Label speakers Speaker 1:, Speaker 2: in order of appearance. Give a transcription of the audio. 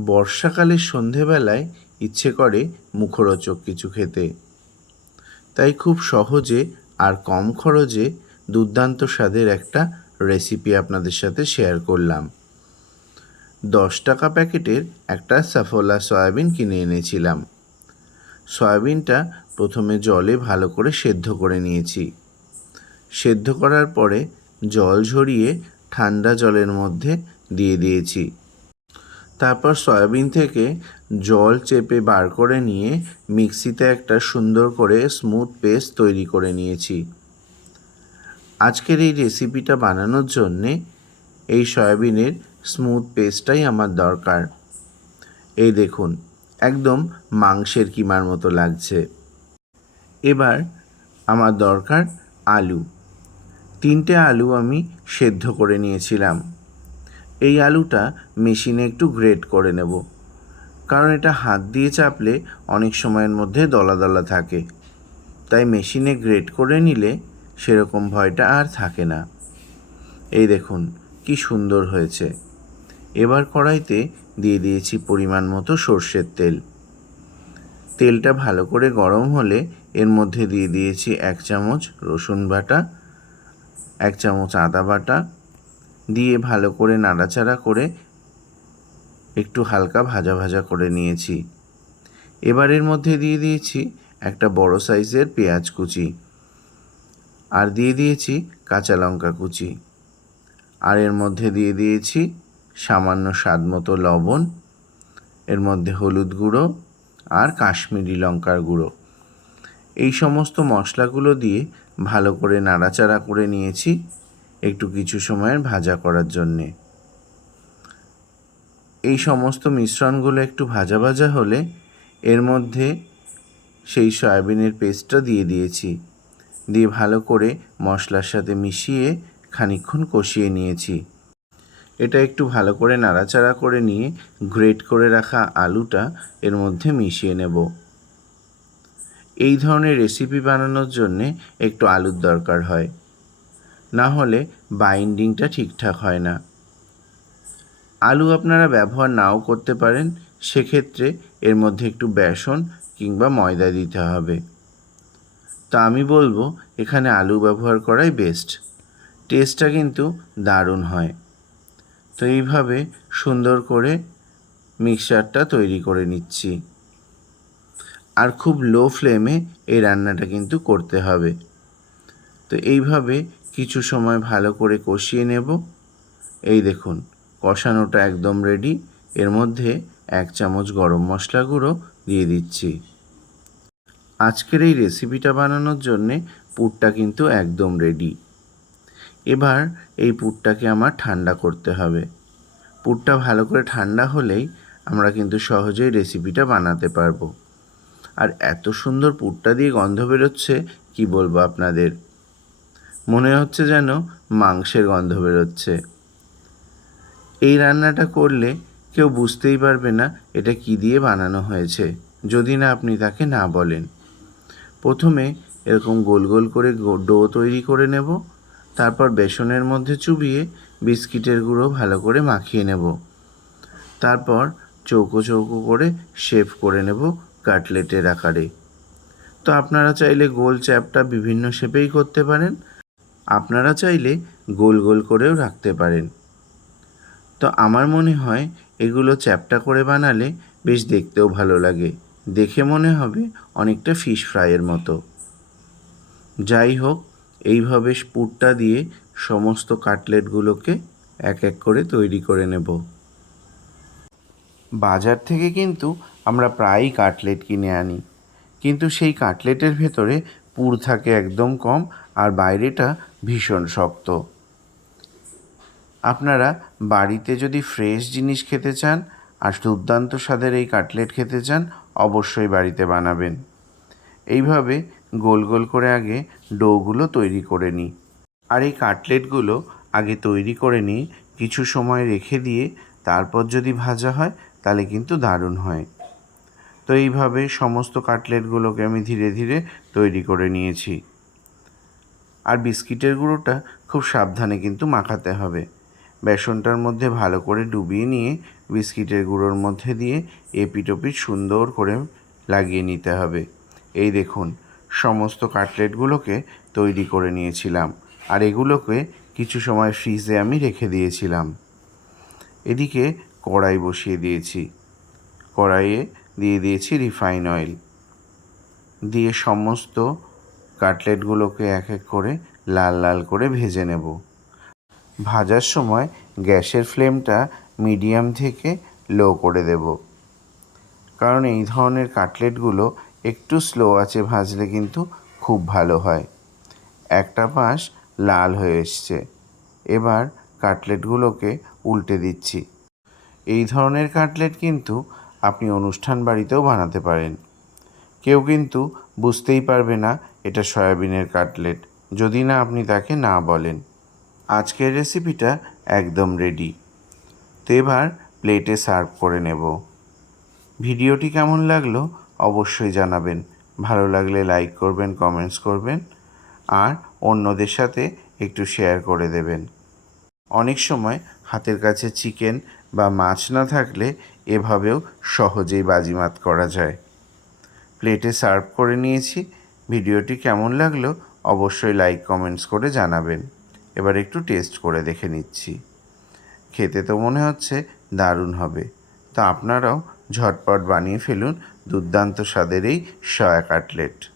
Speaker 1: বর্ষাকালের সন্ধেবেলায় ইচ্ছে করে মুখরোচক কিছু খেতে। তাই খুব সহজে আর কম খরচে দুর্দান্ত স্বাদের একটা রেসিপি আপনাদের সাথে শেয়ার করলাম। দশ টাকা প্যাকেটের একটা সাফোলা সয়াবিন কিনে এনেছিলাম। সয়াবিনটা প্রথমে জলে ভালো করে সেদ্ধ করে নিয়েছি। সেদ্ধ করার পরে জল ঝরিয়ে ঠান্ডা জলের মধ্যে দিয়ে দিয়েছি। তারপর সয়াবিন থেকে জল চেপে বার করে নিয়ে মিক্সিতে একটা সুন্দর করে স্মুথ পেস্ট তৈরি করে নিয়েছি। আজকের এই রেসিপিটা বানানোর জন্যে এই সয়াবিনের স্মুথ পেস্টটাই আমার দরকার। এই দেখুন, একদম মাংসের কিমার মতো লাগছে। এবার আমার দরকার আলু। তিনটে আলু আমি সেদ্ধ করে নিয়েছিলাম। এই আলুটা মেশিনে একটু গ্রেট করে নেব। কারণ এটা হাত দিয়ে চাপলে অনেক সময়ের মধ্যে দলা দলা থাকে। তাই মেশিনে গ্রেট করে নিলে সেরকম ভয়টা আর থাকে না। এই দেখুন, কি সুন্দর হয়েছে। এবার কড়াইতে দিয়ে দিয়েছি পরিমাণ মতো সর্ষের তেল। তেলটা ভালো করে গরম হলে এর মধ্যে দিয়ে দিয়েছি এক চামচ রসুন বাটা, এক চামচ আদা বাটা দিয়ে ভালো করে নাড়াচাড়া করে একটু হালকা ভাজা ভাজা করে নিয়েছি। এবার এর মধ্যে দিয়ে দিয়েছি একটা বড় সাইজের পেঁয়াজ কুচি আর দিয়ে দিয়েছি কাঁচা লঙ্কা কুচি। আর এর মধ্যে দিয়ে দিয়েছি সামান্য স্বাদ মতো লবণ, এর মধ্যে হলুদ গুঁড়ো আর কাশ্মীরি লঙ্কার গুঁড়ো। এই সমস্ত মশলাগুলো দিয়ে ভালো করে নাড়াচাড়া করে নিয়েছি। একটু কিছু সময়ের ভাজা করার জন্যে। এই সমস্ত মিশ্রণগুলো একটু ভাজা ভাজা হলে এর মধ্যে সেই সয়াবিনের পেস্টটা দিয়ে দিয়েছি। দিয়ে ভালো করে মশলার সাথে মিশিয়ে খানিক্ষণ কষিয়ে নিয়েছি। এটা একটু ভালো করে নাড়াচাড়া করে নিয়ে গ্রেট করে রাখা আলুটা এর মধ্যে মিশিয়ে নেব। এই ধরনের রেসিপি বানানোর জন্যে একটু আলুর দরকার হয়। না হলে বাইন্ডিংটা ঠিকঠাক হয় না। আলু আপনারা ব্যবহার নাও করতে পারেন, সেক্ষেত্রে এর মধ্যে একটু বেসন কিংবা ময়দা দিতে হবে। তা আমি বলব, এখানে আলু ব্যবহার করাই বেস্ট টেস্টটা কিন্তু দারুণ হয়। তো এইভাবে সুন্দর করে মিক্সচারটা তৈরি করে নিচ্ছি। আর খুব লো ফ্লেমে এই রান্নাটা কিন্তু করতে হবে। তো এইভাবে কিছু সময় ভালো করে কষিয়ে নেব। এই দেখুন, কষানোটা একদম রেডি এর মধ্যে এক চামচ গরম মশলা গুঁড়ো দিয়ে দিচ্ছি। আজকের এই রেসিপিটা বানানোর জন্যে পুরটা কিন্তু একদম রেডি এবার এই পুরটাকে আমার ঠান্ডা করতে হবে। পুরটা ভালো করে ঠান্ডা হলেই আমরা কিন্তু সহজেই রেসিপিটা বানাতে পারব। আর এত সুন্দর পুরটা দিয়ে গন্ধ বেরোচ্ছে, কি বলব আপনাদের? মনে হচ্ছে যেন মাংসের গন্ধ বেরোচ্ছে। এই রান্নাটা করলে কেউ বুঝতেই পারবে না এটা কি দিয়ে বানানো হয়েছে, যদি না আপনি তাকে না বলেন। প্রথমে এরকম গোল গোল করে ডো তৈরি করে নেব, তারপর বেসনের মধ্যে চুবিয়ে বিস্কিটের গুঁড়ো ভালো করে মাখিয়ে নেব। তারপর চৌকো চৌকো করে শেপ করে নেব কাটলেটের আকারে। তো আপনারা চাইলে গোল চ্যাপটা বিভিন্ন শেপেই করতে পারেন। আপনারা চাইলে গোল গোল করেও রাখতে পারেন। তো আমার মনে হয় এগুলো চ্যাপটা করে বানালে বেশ দেখতেও ভালো লাগে। দেখে মনে হবে অনেকটা ফিশ ফ্রাইয়ের মতো। যাই হোক, এইভাবে পুরটা দিয়ে সমস্ত কাটলেটগুলোকে এক এক করে তৈরি করে নেব। বাজার থেকে কিন্তু আমরা প্রায়ই কাটলেট কিনে আনি। কিন্তু সেই কাটলেটের ভেতরে পুর থাকে একদম কম আর বাইরেটা ভীষণ শক্ত। আপনারা বাড়িতে যদি ফ্রেশ জিনিস খেতে চান আর দুর্দান্ত স্বাদের এই কাটলেট খেতে চান, অবশ্যই বাড়িতে বানাবেন। এইভাবে গোল গোল করে আগে ডোগুলো তৈরি করে নিই। আর এই কাটলেটগুলো আগে তৈরি করে নিই কিছু সময় রেখে দিয়ে তারপর যদি ভাজা হয়, তাহলে কিন্তু দারুণ হয়। তো এইভাবে সমস্ত কাটলেটগুলোকে আমি ধীরে ধীরে তৈরি করে নিয়েছি। আর বিস্কিটের গুঁড়োটা খুব সাবধানে কিন্তু মাখাতে হবে। বেসনটার মধ্যে ভালো করে ডুবিয়ে নিয়ে বিস্কিটের গুঁড়োর মধ্যে দিয়ে এপিটোপিট সুন্দর করে লাগিয়ে নিতে হবে। এই দেখুন, সমস্ত কাটলেটগুলোকে তৈরি করে নিয়েছিলাম আর এগুলোকে কিছু সময় ফ্রিজে আমি রেখে দিয়েছিলাম। এদিকে কড়াই বসিয়ে দিয়েছি। কড়াইয়ে দিয়ে দিয়েছি রিফাইন অয়েল। দিয়ে সমস্ত কাটলেটগুলোকে এক এক করে লাল লাল করে ভেজে নেব। ভাজার সময় গ্যাসের ফ্লেমটা মিডিয়াম থেকে লো করে দেব। কারণ এই ধরনের কাটলেটগুলো একটু স্লো আছে ভাজলে কিন্তু খুব ভালো হয়। একটা পাশ লাল হয়ে এসছে। এবার কাটলেটগুলোকে উল্টে দিচ্ছি। এই ধরনের কাটলেট কিন্তু আপনি অনুষ্ঠান বাড়িতেও বানাতে পারেন। কেউ কিন্তু বুঝতেই পারবে না এটা সয়াবিনের কাটলেট, যদি না আপনি তাকে না বলেন। আজকের রেসিপিটা একদম রেডি তো এবার প্লেটে সার্ভ করে নেব। ভিডিওটি কেমন লাগল অবশ্যই জানাবেন। ভালো লাগলে লাইক করবেন কমেন্টস করবেন, আর অন্যদের সাথে একটু শেয়ার করে দেবেন। অনেক সময় হাতের কাছে চিকেন বা মাছ না থাকলে এভাবেও সহজেই বাজিমাত করা যায়। প্লেটে সার্ভ করে নিয়েছি। ভিডিওটি কেমন লাগল অবশ্যই লাইক, কমেন্টস করে জানাবেন। এবার একটু টেস্ট করে দেখে নিচ্ছি। খেতে তো মনে হচ্ছে দারুণ হবে। তা আপনারাও ঝটপট বানিয়ে ফেলুন দুর্দান্ত স্বাদের এই সয়া কাটলেট।